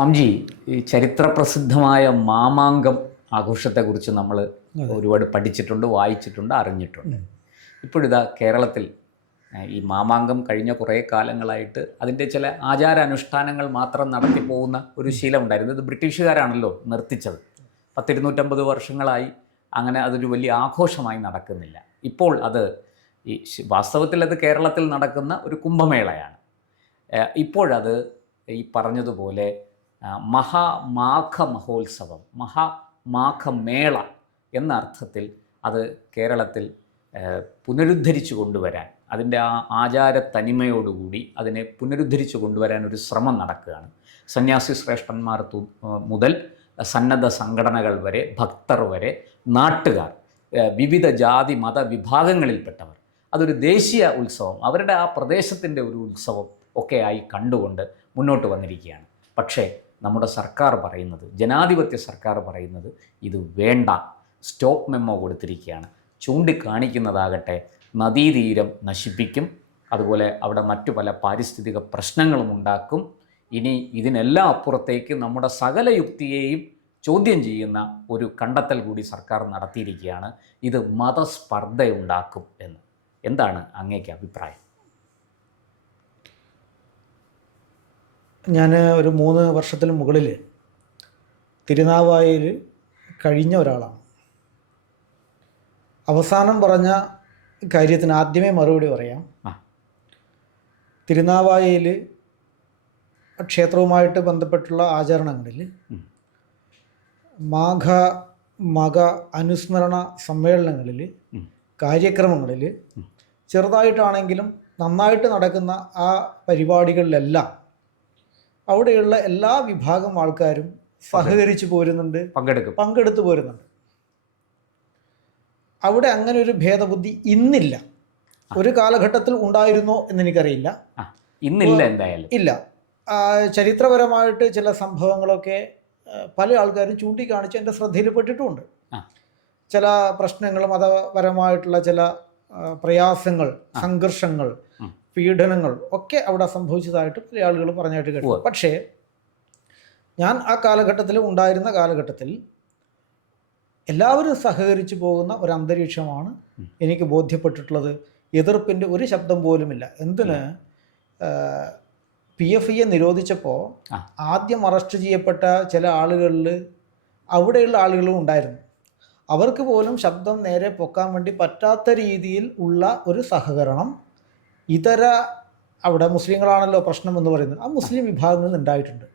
സ്വാമിജി, ഈ ചരിത്രപ്രസിദ്ധമായ മാമാങ്കം ആഘോഷത്തെക്കുറിച്ച് നമ്മൾ ഒരുപാട് പഠിച്ചിട്ടുണ്ട്, വായിച്ചിട്ടുണ്ട്, അറിഞ്ഞിട്ടുണ്ട്. ഇപ്പോഴിതാ കേരളത്തിൽ ഈ മാമാങ്കം കഴിഞ്ഞ കുറേ കാലങ്ങളായിട്ട് അതിൻ്റെ ചില ആചാരാനുഷ്ഠാനങ്ങൾ മാത്രം നടത്തി പോകുന്ന ഒരു ശീലമുണ്ടായിരുന്നു. ഇത് ബ്രിട്ടീഷുകാരാണല്ലോ നിർത്തിച്ചത്. 250 വർഷങ്ങളായി അങ്ങനെ അതൊരു വലിയ ആഘോഷമായി നടക്കുന്നില്ല. ഇപ്പോൾ അത് വാസ്തവത്തിൽ അത് കേരളത്തിൽ നടക്കുന്ന ഒരു കുംഭമേളയാണ്. ഇപ്പോഴത് ഈ പറഞ്ഞതുപോലെ മഹാമാഘ മഹോത്സവം, മഹാമാഘമേള എന്ന അർത്ഥത്തിൽ അത് കേരളത്തിൽ പുനരുദ്ധരിച്ചു കൊണ്ടുവരാൻ, അതിൻ്റെ ആ ആചാര തനിമയോടുകൂടി അതിനെ പുനരുദ്ധരിച്ചു കൊണ്ടുവരാൻ ഒരു ശ്രമം നടക്കുകയാണ്. സന്യാസി ശ്രേഷ്ഠന്മാർ മുതൽ സന്നദ്ധ സംഘടനകൾ വരെ, ഭക്തർ വരെ, നാട്ടുകാർ, വിവിധ ജാതി മത വിഭാഗങ്ങളിൽപ്പെട്ടവർ അതൊരു ദേശീയ ഉത്സവം, അവരുടെ ആ പ്രദേശത്തിൻ്റെ ഒരു ഉത്സവം ഒക്കെയായി കണ്ടുകൊണ്ട് മുന്നോട്ട് വന്നിരിക്കുകയാണ്. പക്ഷേ നമ്മുടെ സർക്കാർ പറയുന്നത്, ജനാധിപത്യ സർക്കാർ പറയുന്നത് ഇത് വേണ്ട, സ്റ്റോപ്പ് മെമ്മോ കൊടുത്തിരിക്കുകയാണ്. ചൂണ്ടിക്കാണിക്കുന്നതാകട്ടെ നദീതീരം നശിപ്പിക്കും, അതുപോലെ അവിടെ മറ്റു പല പാരിസ്ഥിതിക പ്രശ്നങ്ങളും ഉണ്ടാക്കും. ഇനി ഇതിനെല്ലാം അപ്പുറത്തേക്ക് നമ്മുടെ സകല യുക്തിയെയും ചോദ്യം ചെയ്യുന്ന ഒരു കണ്ടെത്തൽ കൂടി സർക്കാർ നടത്തിയിരിക്കുകയാണ്. ഇത് മതസ്പർദ്ധയുണ്ടാക്കും എന്ന്. എന്താണ് അങ്ങേക്ക് അഭിപ്രായം? ഞാൻ ഒരു 3 വർഷത്തിന് മുകളിൽ തിരുനാവായയിൽ കഴിഞ്ഞ ഒരാളാണ്. അവസാനം പറഞ്ഞ കാര്യത്തിന് ആദ്യമേ മറുപടി പറയാം. തിരുനാവായയിൽ ക്ഷേത്രവുമായിട്ട് ബന്ധപ്പെട്ടുള്ള ആചരണങ്ങളിൽ മക അനുസ്മരണ സമ്മേളനങ്ങളിൽ, കാര്യക്രമങ്ങളിൽ ചെറുതായിട്ടാണെങ്കിലും നന്നായിട്ട് നടക്കുന്ന ആ പരിപാടികളിലെല്ലാം അവിടെയുള്ള എല്ലാ വിഭാഗം ആൾക്കാരും സഹകരിച്ചു പോരുന്നുണ്ട്, പങ്കെടുത്തു പോരുന്നുണ്ട്. അവിടെ അങ്ങനെ ഒരു ഭേദബുദ്ധി ഇന്നില്ല. ഒരു കാലഘട്ടത്തിൽ ഉണ്ടായിരുന്നോ എന്നെനിക്കറിയില്ല. ഇന്നില്ല, എന്തായാലും ഇല്ല. ചരിത്രപരമായിട്ട് ചില സംഭവങ്ങളൊക്കെ പല ആൾക്കാരും ചൂണ്ടിക്കാണിച്ച് എൻ്റെ ശ്രദ്ധയിൽപ്പെട്ടിട്ടുമുണ്ട്. ചില പ്രശ്നങ്ങൾ, മതപരമായിട്ടുള്ള ചില പ്രയാസങ്ങൾ, സംഘർഷങ്ങൾ, പീഡനങ്ങൾ ഒക്കെ അവിടെ സംഭവിച്ചതായിട്ട് പല ആളുകൾ പറഞ്ഞായിട്ട് കേട്ടു. പക്ഷേ ഞാൻ ആ കാലഘട്ടത്തിൽ ഉണ്ടായിരുന്ന കാലഘട്ടത്തിൽ എല്ലാവരും സഹകരിച്ചു പോകുന്ന ഒരു അന്തരീക്ഷമാണ് എനിക്ക് ബോധ്യപ്പെട്ടിട്ടുള്ളത്. എതിർപ്പിൻ്റെ ഒരു ശബ്ദം പോലുമില്ല. എന്തിന് PFIയെ നിരോധിച്ചപ്പോൾ ആദ്യം അറസ്റ്റ് ചെയ്യപ്പെട്ട ചില ആളുകളിൽ അവിടെയുള്ള ആളുകളും ഉണ്ടായിരുന്നു. അവർക്ക് പോലും ശബ്ദം നേരെ പൊക്കാൻ വേണ്ടി പറ്റാത്ത രീതിയിൽ ഉള്ള ഒരു സഹകരണം ഇതര, അവിടെ മുസ്ലിങ്ങളാണല്ലോ പ്രശ്നം എന്ന് പറയുന്നത്, ആ മുസ്ലിം വിഭാഗങ്ങളിൽ ഉണ്ടായിട്ടുണ്ട്.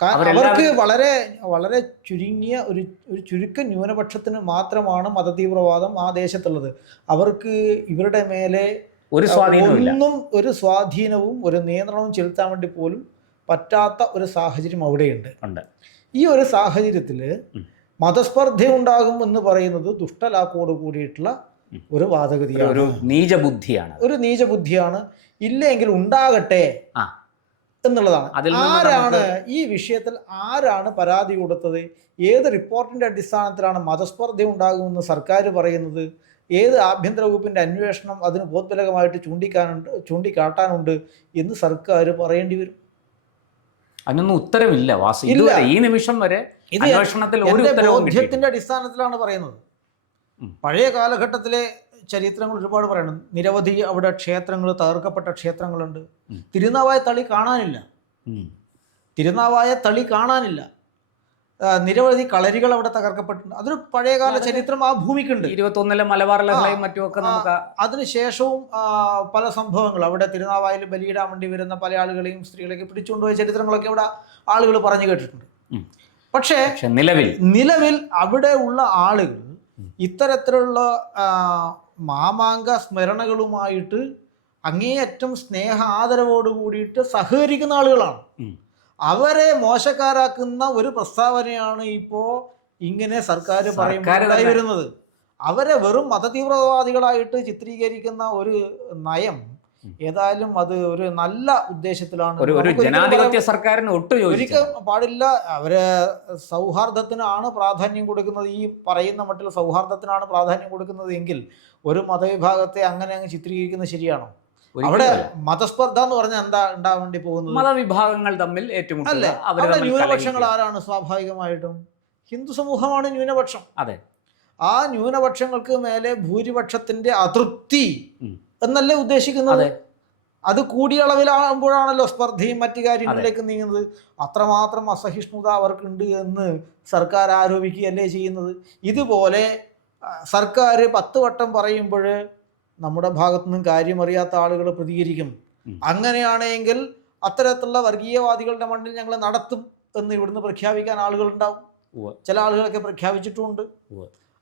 അവർക്ക് വളരെ വളരെ ചുരുങ്ങിയ ഒരു ചുരുക്കം ന്യൂനപക്ഷത്തിന് മാത്രമാണ് മതതീവ്രവാദം ആ ദേശത്തുള്ളത്. അവർക്ക് ഇവരുടെ മേലെ ഒന്നും ഒരു സ്വാധീനവും ഒരു നിയന്ത്രണവും ചെലുത്താൻ വേണ്ടി പോലും പറ്റാത്ത ഒരു സാഹചര്യം അവിടെയുണ്ട്. ഈ ഒരു സാഹചര്യത്തിൽ മതസ്പർദ്ധ ഉണ്ടാകും എന്ന് പറയുന്നത് ദുഷ്ടലാക്കോട് കൂടിയിട്ടുള്ള ഒരു വാദഗതിയാണ്, ഒരു നീചബുദ്ധിയാണ്. ഇല്ലെങ്കിൽ ഉണ്ടാകട്ടെ എന്നുള്ളതാണ്. ആരാണ് ഈ വിഷയത്തിൽ പരാതി കൊടുത്തത്? ഏത് റിപ്പോർട്ടിൻ്റെ അടിസ്ഥാനത്തിലാണ് മതസ്പർദ്ധ ഉണ്ടാകുമെന്ന് സർക്കാർ പറയുന്നത്? ഏത് ആഭ്യന്തര വകുപ്പിൻ്റെ അന്വേഷണം അതിന് ബോധപരമായിട്ട് ചൂണ്ടിക്കാട്ടാനുണ്ട് എന്ന് സർക്കാർ പറയേണ്ടി വരും. അതിനൊന്നും ഉത്തരവില്ല. ഈ നിമിഷം വരെ ബോധ്യത്തിൻ്റെ അടിസ്ഥാനത്തിലാണ് പറയുന്നത്. പഴയ കാലഘട്ടത്തിലെ ചരിത്രങ്ങൾ ഒരുപാട് പറയണം. നിരവധി അവിടെ ക്ഷേത്രങ്ങൾ, തകർക്കപ്പെട്ട ക്ഷേത്രങ്ങളുണ്ട്. തിരുനാവായ തളി കാണാനില്ല. നിരവധി കളരികൾ അവിടെ തകർക്കപ്പെട്ടിട്ടുണ്ട്. അതൊരു പഴയകാല ചരിത്രം ആ ഭൂമിക്കുണ്ട്. 21 മലബാർ ലഹളയും മറ്റുമൊക്കെ നമുക്ക് അതിനുശേഷവും പല സംഭവങ്ങൾ അവിടെ തിരുനാവായിൽ ബലിയിടാൻ വേണ്ടി വരുന്ന പല ആളുകളെയും സ്ത്രീകളെയൊക്കെ പിടിച്ചുകൊണ്ടുപോയ ചരിത്രങ്ങളൊക്കെ അവിടെ ആളുകൾ പറഞ്ഞു കേട്ടിട്ടുണ്ട്. പക്ഷേ നിലവിൽ അവിടെ ഉള്ള ആളുകൾ ഇത്തരത്തിലുള്ള മാമാങ്ക സ്മരണകളുമായിട്ട് അങ്ങേയറ്റം സ്നേഹ ആദരവോട് കൂടിയിട്ട് സഹകരിക്കുന്ന ആളുകളാണ്. അവരെ മോശക്കാരാക്കുന്ന ഒരു പ്രസ്താവനയാണ് ഇപ്പോൾ ഇങ്ങനെ സർക്കാർ പറയുമ്പോൾ വരുന്നത്. അവരെ വെറും മതതീവ്രവാദികളായിട്ട് ചിത്രീകരിക്കുന്ന ഒരു നയം ഏതായാലും അത് ഒരു നല്ല ഉദ്ദേശത്തിലാണ്. ജനാധിപത്യ സർക്കാരിന് ഒരിക്കലും പാടില്ല. അവര് സൗഹാർദ്ദത്തിനാണ് പ്രാധാന്യം കൊടുക്കുന്നത്, ഈ പറയുന്ന മട്ടിൽ സൗഹാർദ്ദത്തിനാണ് പ്രാധാന്യം കൊടുക്കുന്നത് എങ്കിൽ ഒരു മതവിഭാഗത്തെ അങ്ങനെ അങ്ങ് ചിത്രീകരിക്കുന്നത് ശരിയാണോ? അവിടെ മതസ്പർദ്ധ എന്ന് പറഞ്ഞാൽ എന്താ ഉണ്ടാവാൻ വേണ്ടി പോകുന്നത്? മതവിഭാഗങ്ങൾ തമ്മിൽ ഏറ്റുമുട്ടുക. അല്ലേ? അവിടെ ന്യൂനപക്ഷങ്ങൾ ആരാണ്? സ്വാഭാവികമായിട്ടും ഹിന്ദു സമൂഹമാണ് ന്യൂനപക്ഷം. അതെ. ആ ന്യൂനപക്ഷങ്ങൾക്ക് മേലെ ഭൂരിപക്ഷത്തിന്റെ അതൃപ്തി എന്നല്ലേ ഉദ്ദേശിക്കുന്നത്? അത് കൂടിയ അളവിലാകുമ്പോഴാണല്ലോ സ്പർദ്ധയും മറ്റു കാര്യങ്ങളിലേക്ക് നീങ്ങുന്നത്. അത്രമാത്രം അസഹിഷ്ണുത അവർക്കുണ്ട് എന്ന് സർക്കാർ ആരോപിക്കുകയല്ലേ ചെയ്യുന്നത്. ഇതുപോലെ സർക്കാർ 10 വട്ടം പറയുമ്പോൾ നമ്മുടെ ഭാഗത്തു നിന്നും കാര്യമറിയാത്ത ആളുകൾ പ്രതികരിക്കും. അങ്ങനെയാണെങ്കിൽ അത്തരത്തിലുള്ള വർഗീയവാദികളുടെ മണ്ണിൽ ഞങ്ങൾ നടത്തും എന്ന് ഇവിടുന്ന് പ്രഖ്യാപിക്കാൻ ആളുകളുണ്ടാവും. ചില ആളുകളൊക്കെ പ്രഖ്യാപിച്ചിട്ടുമുണ്ട്.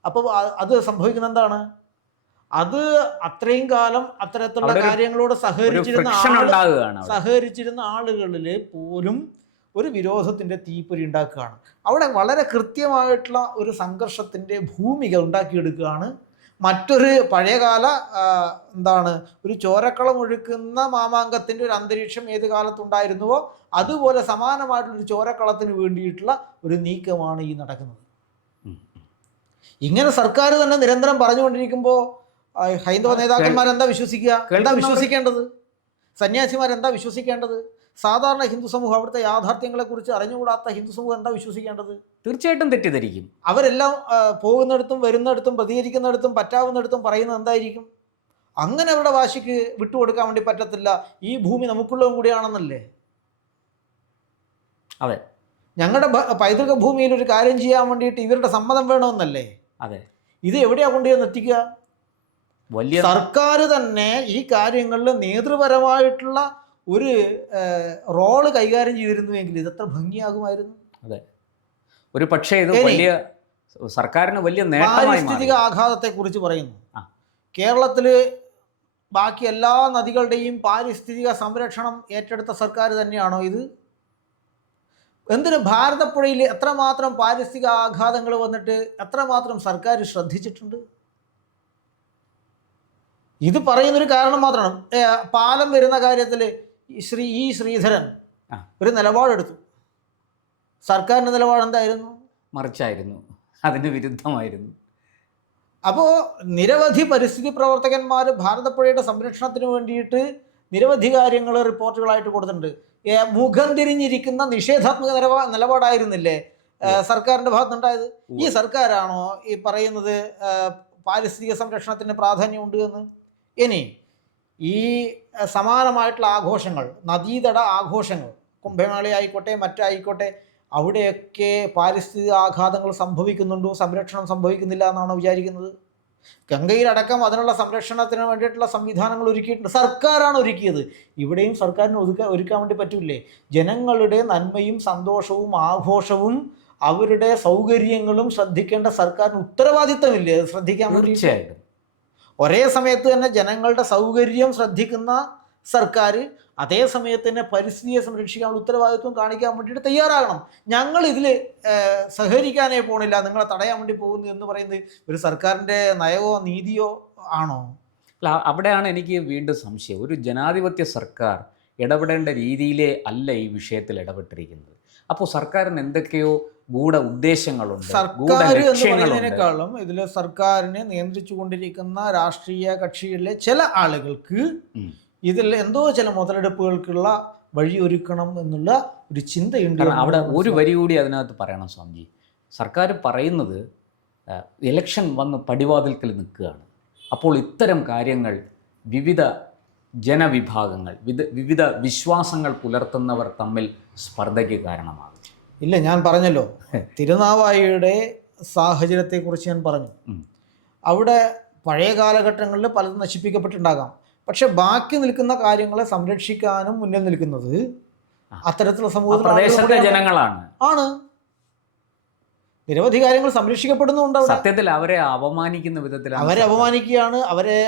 അപ്പോൾ അത് സംഭവിക്കുന്ന എന്താണ്? അത് അത്രയും കാലം അത്തരത്തിലുള്ള കാര്യങ്ങളോട് സഹകരിച്ചിരുന്ന ആളുകളിൽ പോലും ഒരു വിരോധത്തിൻ്റെ തീപ്പൊരി ഉണ്ടാക്കുകയാണ്. അവിടെ വളരെ കൃത്യമായിട്ടുള്ള ഒരു സംഘർഷത്തിൻ്റെ ഭൂമിക ഉണ്ടാക്കിയെടുക്കുകയാണ്. മറ്റൊരു പഴയകാല ഒരു ചോരക്കളം ഒഴുക്കുന്ന മാമാങ്കത്തിൻ്റെ ഒരു അന്തരീക്ഷം ഏത് കാലത്തുണ്ടായിരുന്നുവോ അതുപോലെ സമാനമായിട്ടുള്ളൊരു ചോരക്കളത്തിന് വേണ്ടിയിട്ടുള്ള ഒരു നീക്കമാണ് ഈ നടക്കുന്നത്. ഇങ്ങനെ സർക്കാർ തന്നെ നിരന്തരം പറഞ്ഞുകൊണ്ടിരിക്കുമ്പോൾ ഹൈന്ദവ നേതാക്കന്മാർ എന്താ വിശ്വസിക്കുക? എന്താ വിശ്വസിക്കേണ്ടത്? സന്യാസിമാരെന്താ വിശ്വസിക്കേണ്ടത്? സാധാരണ ഹിന്ദു സമൂഹം അവിടുത്തെ യാഥാർത്ഥ്യങ്ങളെക്കുറിച്ച് അറിഞ്ഞുകൂടാത്ത ഹിന്ദു സമൂഹം എന്താ വിശ്വസിക്കേണ്ടത്? തീർച്ചയായിട്ടും തെറ്റിദ്ധരിക്കും. അവരെല്ലാം പോകുന്നിടത്തും വരുന്നിടത്തും പ്രതികരിക്കുന്നിടത്തും പറ്റാവുന്നിടത്തും പറയുന്നത് എന്തായിരിക്കും? അങ്ങനെ അവരുടെ വാശിക്ക് വിട്ടുകൊടുക്കാൻ വേണ്ടി പറ്റത്തില്ല. ഈ ഭൂമി നമുക്കുള്ളതും കൂടിയാണെന്നല്ലേ. അതെ, ഞങ്ങളുടെ പൈതൃക ഭൂമിയിൽ ഒരു കാര്യം ചെയ്യാൻ വേണ്ടിയിട്ട് ഇവരുടെ സമ്മതം വേണമെന്നല്ലേ. അതെ. ഇത് എവിടെയാ കൊണ്ടുവന്ന് എത്തിക്കുക? വലിയ സർക്കാർ തന്നെ ഈ കാര്യങ്ങളിൽ നേതൃപരമായിട്ടുള്ള ഒരു റോള് കൈകാര്യം ചെയ്തിരുന്നുവെങ്കിൽ ഇതെത്ര ഭംഗിയാകുമായിരുന്നു. അതെ, ഒരു പക്ഷേ ഇത് വലിയ സർക്കാരിന് വലിയ പാരിസ്ഥിതിക ആഘാതത്തെ കുറിച്ച് പറയുന്നു. കേരളത്തിൽ ബാക്കി എല്ലാ നദികളുടെയും പാരിസ്ഥിതിക സംരക്ഷണം ഏറ്റെടുത്ത സർക്കാർ തന്നെയാണോ ഇത്? എന്തിന് ഭാരതപ്പുഴയിൽ എത്രമാത്രം പാരിസ്ഥിതിക ആഘാതങ്ങൾ വന്നിട്ട് എത്രമാത്രം സർക്കാർ ശ്രദ്ധിച്ചിട്ടുണ്ട്? ഇത് പറയുന്നൊരു കാരണം മാത്രമാണ്. പാലം വരുന്ന കാര്യത്തിൽ ശ്രീധരൻ ഒരു നിലപാടെടുത്തു. സർക്കാരിൻ്റെ നിലപാട് എന്തായിരുന്നു? മറിച്ചായിരുന്നു, അതിന് വിരുദ്ധമായിരുന്നു. അപ്പോൾ നിരവധി പരിസ്ഥിതി പ്രവർത്തകന്മാർ ഭാരതപ്പുഴയുടെ സംരക്ഷണത്തിന് വേണ്ടിയിട്ട് നിരവധി കാര്യങ്ങൾ റിപ്പോർട്ടുകളായിട്ട് കൊടുത്തിട്ടുണ്ട്. മുഖം തിരിഞ്ഞിരിക്കുന്ന നിഷേധാത്മക നിലപാടായിരുന്നില്ലേ സർക്കാരിൻ്റെ ഭാഗത്തുനിന്നുണ്ടായത്? ഈ സർക്കാരാണോ ഈ പറയുന്നത് പാരിസ്ഥിതിക സംരക്ഷണത്തിന് പ്രാധാന്യമുണ്ട് എന്ന്? ഇനി ഈ സമാനമായിട്ടുള്ള ആഘോഷങ്ങൾ, നദീതട ആഘോഷങ്ങൾ, കുംഭമേള ആയിക്കോട്ടെ മറ്റായിക്കോട്ടെ, അവിടെയൊക്കെ പാരിസ്ഥിതിക ആഘാതങ്ങൾ സംഭവിക്കുന്നുണ്ടോ? സംരക്ഷണം സംഭവിക്കുന്നില്ല എന്നാണോ വിചാരിക്കുന്നത്? ഗംഗയിലടക്കം അതിനുള്ള സംരക്ഷണത്തിന് വേണ്ടിയിട്ടുള്ള സംവിധാനങ്ങൾ ഒരുക്കിയിട്ടുണ്ട്. സർക്കാരാണ് ഒരുക്കിയത്. ഇവിടെയും സർക്കാരിന് ഒരുക്കാൻ വേണ്ടി പറ്റില്ലേ? ജനങ്ങളുടെ നന്മയും സന്തോഷവും ആഘോഷവും അവരുടെ സൗകര്യങ്ങളും ശ്രദ്ധിക്കേണ്ട സർക്കാരിന് ഉത്തരവാദിത്തമില്ലേ ശ്രദ്ധിക്കാൻ വേണ്ടി? തീർച്ചയായിട്ടും. ഒരേ സമയത്ത് തന്നെ ജനങ്ങളുടെ സൗകര്യം ശ്രദ്ധിക്കുന്ന സർക്കാർ അതേ സമയത്ത് തന്നെ പരിസ്ഥിതിയെ സംരക്ഷിക്കാനുള്ള ഉത്തരവാദിത്വം കാണിക്കാൻ വേണ്ടിയിട്ട് തയ്യാറാകണം. ഞങ്ങൾ ഇതിൽ സഹകരിക്കാനേ പോണില്ല, നിങ്ങളെ തടയാൻ വേണ്ടി പോകുന്നു എന്ന് പറയുന്നത് ഒരു സർക്കാരിൻ്റെ നയമോ നീതിയോ ആണോ? അല്ല, അവിടെയാണ് എനിക്ക് വീണ്ടും സംശയം. ഒരു ജനാധിപത്യ സർക്കാർ ഇടപെടേണ്ട രീതിയിലേ അല്ല ഈ വിഷയത്തിൽ ഇടപെട്ടിരിക്കുന്നത്. അപ്പോൾ സർക്കാരിന് എന്തൊക്കെയോ ഗൂഢ ഉദ്ദേശങ്ങളുണ്ട്, ഗൂഢ ലക്ഷ്യങ്ങളെക്കാളും ഇതിൽ സർക്കാരിനെ നിയന്ത്രിച്ചു കൊണ്ടിരിക്കുന്ന രാഷ്ട്രീയ കക്ഷികളിലെ ചില ആളുകൾക്ക് ഇതിൽ എന്തോ ചില മുതലെടുപ്പുകൾക്കുള്ള വഴിയൊരുക്കണം എന്നുള്ള ഒരു ചിന്തയുണ്ട്. അവിടെ ഒരു വരി കൂടി അതിനകത്ത് പറയണം സ്വാമിജി. സർക്കാർ പറയുന്നത് ഇലക്ഷൻ വന്ന് പടിവാതിൽക്കൽ നിൽക്കുകയാണ്. അപ്പോൾ ഇത്തരം കാര്യങ്ങൾ വിവിധ ജനവിഭാഗങ്ങൾ, വിവിധ വിശ്വാസങ്ങൾ പുലർത്തുന്നവർ തമ്മിൽ സ്പർദ്ധയ്ക്ക് കാരണമാകും. ഇല്ല, ഞാൻ പറഞ്ഞല്ലോ, തിരുനാവായിയുടെ സാഹചര്യത്തെക്കുറിച്ച് ഞാൻ പറഞ്ഞു. അവിടെ പഴയ കാലഘട്ടങ്ങളിൽ പലതും നശിപ്പിക്കപ്പെട്ടിട്ടുണ്ടാകാം. പക്ഷെ ബാക്കി നിൽക്കുന്ന കാര്യങ്ങളെ സംരക്ഷിക്കാനും മുന്നിൽ നിൽക്കുന്നത് അത്തരത്തിലുള്ള സമൂഹത്തിലെ ജനങ്ങളാണ്. ആണ്. നിരവധി കാര്യങ്ങൾ സംരക്ഷിക്കപ്പെടുന്നുണ്ട്. സത്യത്തിൽ അവരെ അപമാനിക്കുന്ന വിധത്തിൽ അവരെ അപമാനിക്കുകയാണ്. അവരെ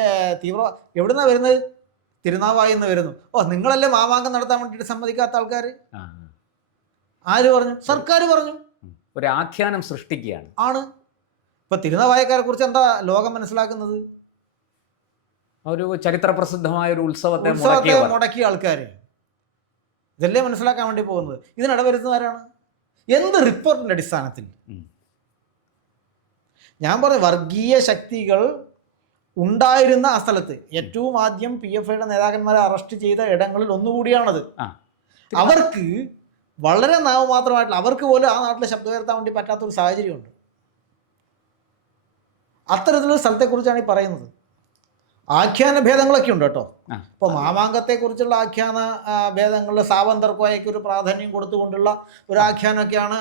എവിടുന്നാ വരുന്നത്? തിരുനാവായി എന്ന് വരുന്നു. നിങ്ങളല്ലേ മാമാങ്കം നടത്താൻ വേണ്ടിയിട്ട് സമ്മതിക്കാത്ത ആൾക്കാർ? ആര് പറഞ്ഞു? സർക്കാർ പറഞ്ഞു. ഒരു ആഖ്യാനം സൃഷ്ടിക്കുകയാണ്. ആണ്. ഇപ്പൊ തിരുനാവായക്കാരെ കുറിച്ച് എന്താ ലോകം മനസ്സിലാക്കുന്നത്? ഒരു ചരിത്ര പ്രസിദ്ധമായ ഒരു ഉത്സവത്തെ മുടക്കിയ ആൾക്കാർ. ഇതല്ലേ മനസ്സിലാക്കാൻ വേണ്ടി പോകുന്നത്. ഇതിനിടവരുന്നവരാണ്. എന്ത് റിപ്പോർട്ടിന്റെ അടിസ്ഥാനത്തിൽ? ഞാൻ പറഞ്ഞു, വർഗീയ ശക്തികൾ ഉണ്ടായിരുന്ന ആ സ്ഥലത്ത് ഏറ്റവും ആദ്യം PFIയുടെ നേതാക്കന്മാരെ അറസ്റ്റ് ചെയ്ത ഇടങ്ങളിൽ ഒന്നുകൂടിയാണത്. അവർക്ക് വളരെ നാമമാത്രമായിട്ടുള്ള, അവർക്ക് പോലും ആ നാട്ടിലെ ശബ്ദം ഉയർത്താൻ വേണ്ടി പറ്റാത്തൊരു സാഹചര്യമുണ്ട്. അത്തരത്തിലൊരു സ്ഥലത്തെക്കുറിച്ചാണ് ഈ പറയുന്നത്. ആഖ്യാന ഭേദങ്ങളൊക്കെ ഉണ്ട് കേട്ടോ. ഇപ്പോൾ മാമാങ്കത്തെക്കുറിച്ചുള്ള ആഖ്യാന ഭേദങ്ങളിൽ സാവന്തർക്കോയ്ക്ക് ഒരു പ്രാധാന്യം കൊടുത്തുകൊണ്ടുള്ള ഒരു ആഖ്യാനമൊക്കെയാണ്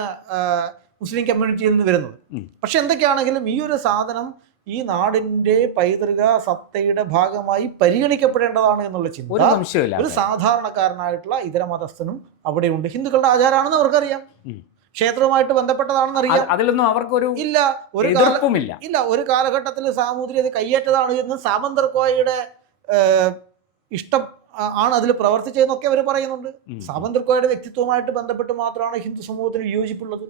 മുസ്ലിം കമ്മ്യൂണിറ്റിയിൽ നിന്ന് വരുന്നത്. പക്ഷെ എന്തൊക്കെയാണെങ്കിലും ഈ ഒരു സാധനം ഈ നാടിൻ്റെ പൈതൃക സത്തയുടെ ഭാഗമായി പരിഗണിക്കപ്പെടേണ്ടതാണ് എന്നുള്ള ചിന്ത ഒരു സാധാരണക്കാരനായിട്ടുള്ള ഇതര മതസ്ഥനും അവിടെയുണ്ട്. ഹിന്ദുക്കളുടെ ആചാരമാണെന്ന് അവർക്കറിയാം, ക്ഷേത്രവുമായിട്ട് ബന്ധപ്പെട്ടതാണെന്ന് അറിയാം. അതിലൊന്നും അവർക്കൊരു ഇല്ല, ഒരു കാലഘട്ടത്തിൽ സാമൂതിരി അത് കയ്യേറ്റതാണ് എന്ന് സാമന്തർക്കോയുടെ ഇഷ്ടം ആണ് അതിൽ പ്രവർത്തിച്ചതെന്നൊക്കെ അവർ പറയുന്നുണ്ട്. സാമന്തർക്കോയുടെ വ്യക്തിത്വവുമായിട്ട് ബന്ധപ്പെട്ട് മാത്രമാണ് ഹിന്ദു സമൂഹത്തിന് വിയോജിപ്പുള്ളത്.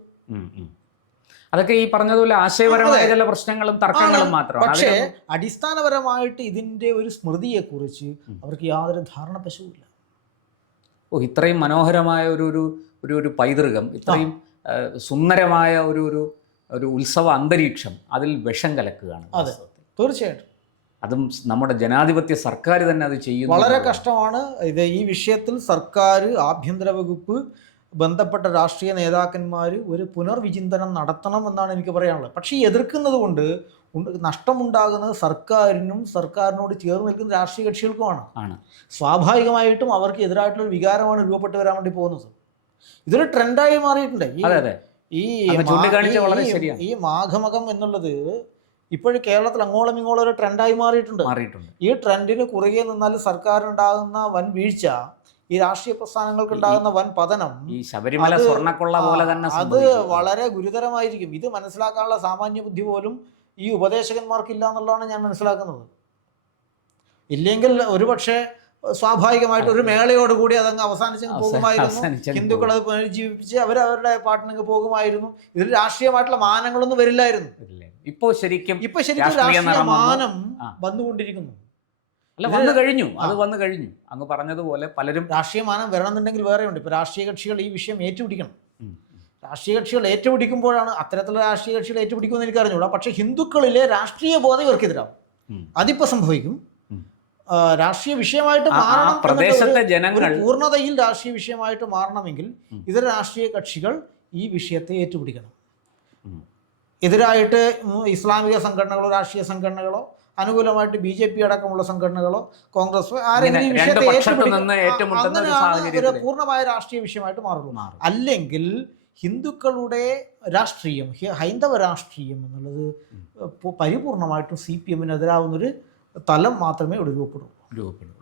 അതൊക്കെ ഈ പറഞ്ഞതുപോലെ ആശയപരമായ ചില പ്രശ്നങ്ങളും തർക്കങ്ങളും മാത്രമാണ്. പക്ഷേ അടിസ്ഥാനപരമായിട്ട് ഇതിന്റെ ഒരു സ്മൃതിയെക്കുറിച്ച് അവർക്ക് യാതൊരു ധാരണ പശുവില്ല. ഇത്രയും മനോഹരമായ ഒരു പൈതൃകം, ഇത്രയും സുന്ദരമായ ഒരു ഉത്സവ അന്തരീക്ഷം, അതിൽ വിഷം കലക്കുകയാണ്. അതെ, തീർച്ചയായിട്ടും. അതും നമ്മുടെ ജനാധിപത്യ സർക്കാർ തന്നെ അത് ചെയ്യുന്നു. വളരെ കഷ്ടമാണ് ഇത്. ഈ വിഷയത്തിൽ സർക്കാർ, ആഭ്യന്തര വകുപ്പ്, ബന്ധപ്പെട്ട രാഷ്ട്രീയ നേതാക്കന്മാർ ഒരു പുനർവിചിന്തനം നടത്തണം എന്നാണ് എനിക്ക് പറയാനുള്ളത്. പക്ഷേ ഈ എതിർക്കുന്നത് കൊണ്ട് നഷ്ടമുണ്ടാകുന്നത് സർക്കാരിനും സർക്കാരിനോട് ചേർന്ന് നിൽക്കുന്ന രാഷ്ട്രീയ കക്ഷികൾക്കുമാണ്. സ്വാഭാവികമായിട്ടും അവർക്ക് എതിരായിട്ടുള്ള വികാരമാണ് രൂപപ്പെട്ട് വരാൻ വേണ്ടി പോകുന്നത്. ഇതൊരു ട്രെൻഡായി മാറിയിട്ടുണ്ട്. ഈ മാഘമകം എന്നുള്ളത് ഇപ്പോഴും കേരളത്തിൽ അങ്ങോളം ഇങ്ങോളം ഒരു ട്രെൻഡായി മാറിയിട്ടുണ്ട്. ഈ ട്രെൻഡിന് കുറുകെ നിന്നാൽ സർക്കാരിനുണ്ടാകുന്ന വൻ വീഴ്ച, ഈ രാഷ്ട്രീയ പ്രസ്ഥാനങ്ങൾക്ക് ഉണ്ടാകുന്ന വൻ പതനം, ശബരിമല സ്വർണ്ണക്കൊള്ള പോലെ തന്നെ അത് വളരെ ഗുരുതരമായിരിക്കും. ഇത് മനസ്സിലാക്കാനുള്ള സാമാന്യ ബുദ്ധി പോലും ഈ ഉപദേശകന്മാർക്കില്ല എന്നുള്ളതാണ് ഞാൻ മനസ്സിലാക്കുന്നത്. ഇല്ലെങ്കിൽ ഒരുപക്ഷെ സ്വാഭാവികമായിട്ട് ഒരു മേളയോടുകൂടി അതങ്ങ് അവസാനിച്ച് പോകുമായിരുന്നു. ഹിന്ദുക്കൾ അത് പുനരുജ്ജീവിപ്പിച്ച് അവരവരുടെ പാട്ടിനങ്ങ് പോകുമായിരുന്നു. ഇതിൽ രാഷ്ട്രീയമായിട്ടുള്ള മാനങ്ങളൊന്നും വരില്ലായിരുന്നു. ഇപ്പൊ ശരിക്കും രാഷ്ട്രീയ മാനം വന്നുകൊണ്ടിരിക്കുന്നു. വന്നു കഴിഞ്ഞു. അങ്ങ് പറഞ്ഞതുപോലെ പലരും രാഷ്ട്രീയ മാനം വരണമെന്നുണ്ടെങ്കിൽ വേറെയുണ്ട്. ഇപ്പൊ രാഷ്ട്രീയ കക്ഷികൾ ഈ വിഷയം ഏറ്റുപിടിക്കണം. രാഷ്ട്രീയ കക്ഷികൾ ഏറ്റുപിടിക്കുമ്പോഴാണ്, അത്തരത്തിലുള്ള രാഷ്ട്രീയ കക്ഷികൾ ഏറ്റുപിടിക്കുമെന്ന് എനിക്ക് അറിഞ്ഞൂടാ. പക്ഷെ ഹിന്ദുക്കളിലെ രാഷ്ട്രീയ ബോധം ഇവർക്കെതിരാവും. അതിപ്പോ സംഭവിക്കും. രാഷ്ട്രീയ വിഷയമായിട്ട് മാറണം, പ്രദേശത്തെ ജനങ്ങൾ പൂർണ്ണതയിൽ രാഷ്ട്രീയ വിഷയമായിട്ട് മാറണമെങ്കിൽ ഇതര രാഷ്ട്രീയ കക്ഷികൾ ഈ വിഷയത്തെ ഏറ്റുപിടിക്കണം. എതിരായിട്ട് ഇസ്ലാമിക സംഘടനകളോ രാഷ്ട്രീയ സംഘടനകളോ അനുകൂലമായിട്ട് BJP അടക്കമുള്ള സംഘടനകളോ കോൺഗ്രസ് ആരെങ്കിലും ഈ വിഷയത്തെ ഒരു പൂർണ്ണമായ രാഷ്ട്രീയ വിഷയമായിട്ട് മാറുള്ളൂ. അല്ലെങ്കിൽ ഹിന്ദുക്കളുടെ രാഷ്ട്രീയം, ഹൈന്ദവ രാഷ്ട്രീയം എന്നുള്ളത് പരിപൂർണമായിട്ടും CPM-നെതിരാവുന്നൊരു തലം മാത്രമേ ഇവിടെ രൂപപ്പെടുള്ളൂ.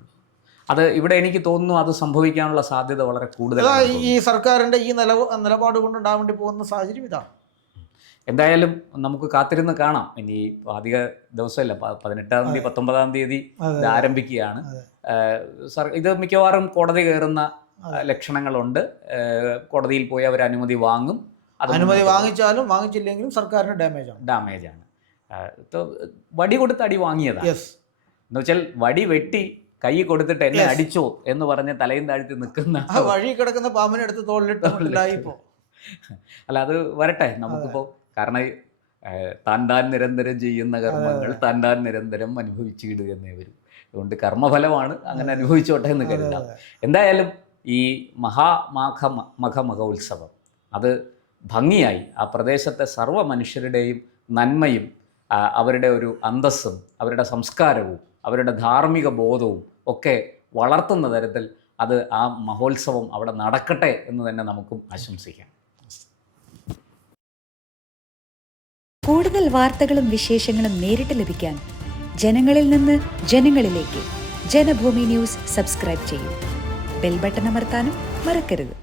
അത് ഇവിടെ എനിക്ക് തോന്നുന്നു അത് സംഭവിക്കാനുള്ള സാധ്യത വളരെ കൂടുതലാണ്. ഈ സർക്കാരിൻ്റെ ഈ നിലപാട് കൊണ്ടുണ്ടാകാൻ വേണ്ടി പോകുന്ന സാഹചര്യം ഇതാണ്. എന്തായാലും നമുക്ക് കാത്തിരുന്ന് കാണാം. ഇനി അധിക ദിവസമല്ല, 18-ാം തീയതി 19-ാം തീയതി ഇത് ആരംഭിക്കുകയാണ്. ഇത് മിക്കവാറും കോടതി കയറുന്ന ലക്ഷണങ്ങളുണ്ട്. കോടതിയിൽ പോയി അവർ അനുമതി വാങ്ങും. അനുമതി വാങ്ങിച്ചാലും വാങ്ങിച്ചില്ലെങ്കിലും സർക്കാരിന് ഡാമേജാണ്. വടി കൊടുത്ത് അടി വാങ്ങിയതാണ്. എന്നുവെച്ചാൽ വടി വെട്ടി കൈ കൊടുത്തിട്ട് എന്നെ അടിച്ചോ എന്ന് പറഞ്ഞ് തലയും താഴ്ത്തി നിൽക്കുന്ന വഴി കിടക്കുന്ന പാമ്പിനെ എടുത്ത് തോളിലിട്ട്. അല്ല, അത് വരട്ടെ. നമുക്കിപ്പോൾ കാരണം താൻ നിരന്തരം ചെയ്യുന്ന കർമ്മങ്ങൾ താൻ നിരന്തരം അനുഭവിച്ചിടുക എന്നേ വരും. അതുകൊണ്ട് കർമ്മഫലമാണ്, അങ്ങനെ അനുഭവിച്ചോട്ടെ എന്ന് കരുതാം. എന്തായാലും ഈ മഹോത്സവം അത് ഭംഗിയായി ആ പ്രദേശത്തെ സർവ്വ മനുഷ്യരുടെയും നന്മയും അവരുടെ ഒരു അന്തസ്സും അവരുടെ സംസ്കാരവും അവരുടെ ധാർമ്മിക ബോധവും ഒക്കെ വളർത്തുന്ന തരത്തിൽ അത് ആ മഹോത്സവം അവിടെ നടക്കട്ടെ എന്ന് തന്നെ നമുക്കും ആശംസിക്കാം. കൂടുതൽ വാർത്തകളും വിശേഷങ്ങളും നേരിട്ട് ലഭിക്കാൻ ജനങ്ങളിൽ നിന്ന് ജനങ്ങളിലേക്ക് ജനഭൂമി ന്യൂസ് സബ്സ്ക്രൈബ് ചെയ്യൂ. ബെൽ ബട്ടൺ അമർത്താനും മറക്കരുത്.